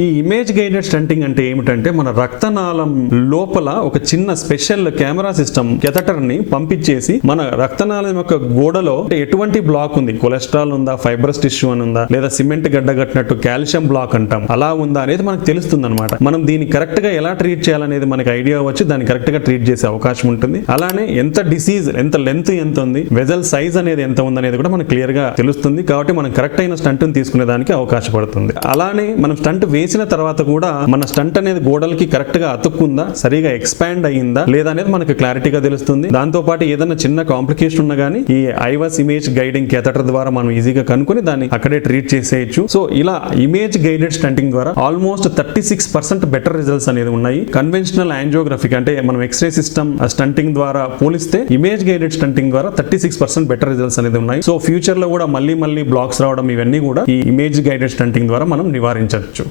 ఈ image guided stunting అంటే ఏమిటంటే మన రక్తనాళం లోపల ఒక చిన్న స్పెషల్ కెమెరా సిస్టమ్ కెథటర్ ని పంపించేసి మన రక్తనాళం యొక్క గోడలో అంటే ఎటువంటి బ్లాక్ ఉంది, కొలెస్ట్రాల్ ఉందా, ఫైబ్రస్ టిష్యూ అని ఉందా, లేదా సిమెంట్ గడ్డ కట్టినట్టు కాల్షియం బ్లాక్ అంటాం అలా ఉందా అనేది మనకు తెలుస్తుంది అనమాట. మనం దీన్ని కరెక్ట్ గా ఎలా ట్రీట్ చేయాలనేది మనకి ఐడియా వచ్చి దాన్ని కరెక్ట్ గా ట్రీట్ చేసే అవకాశం ఉంటుంది. అలానే ఎంత డిసీజ్, ఎంత లెంత్ ఎంత ఉంది, వెజల్ సైజ్ అనేది ఎంత ఉంది అనేది కూడా మనకు క్లియర్ గా తెలుస్తుంది. కాబట్టి మనం కరెక్ట్ అయిన స్టంట్ ని తీసుకునే దానికి అవకాశం పడుతుంది. అలానే మనం స్టంట్ వేసిన తర్వాత కూడా మన స్టంట్ అనేది గోడలకి కరెక్ట్ గా అతుక్కుందా, సరిగా ఎక్స్పాండ్ అయ్యిందా లేదా అనేది మనకు క్లారిటీగా తెలుస్తుంది. దాంతో పాటు ఏదైనా చిన్న కాంప్లికేషన్ ఉన్నా గానీ ఈ ఐవాస్ ఇమేజ్ గైడింగ్ కేథటర్ ద్వారా మనం ఈజీగా కనుక్కొని దాన్ని అక్కడే ట్రీట్ చేసేయచ్చు. సో ఇలా ఇమేజ్ గైడెడ్ స్టంటింగ్ ద్వారా ఆల్మోస్ట్ 36% బెటర్ రిజల్ట్స్ అనేది ఉన్నాయి. కన్వెన్షనల్ యాంజియోగ్రఫిక్ అంటే మనం ఎక్స్రే సిస్టమ్ స్టంటింగ్ ద్వారా పోలిస్తే ఇమేజ్ గైడెడ్ స్టంటింగ్ ద్వారా 36% బెటర్ రిజల్ట్స్ అనేది ఉన్నాయి. సో ఫ్యూచర్ లో కూడా మళ్ళీ బ్లాక్స్ రావడం ఇవన్నీ కూడా ఈ ఇమేజ్ గైడెడ్ స్టంటింగ్ ద్వారా మనం నివారించవచ్చు.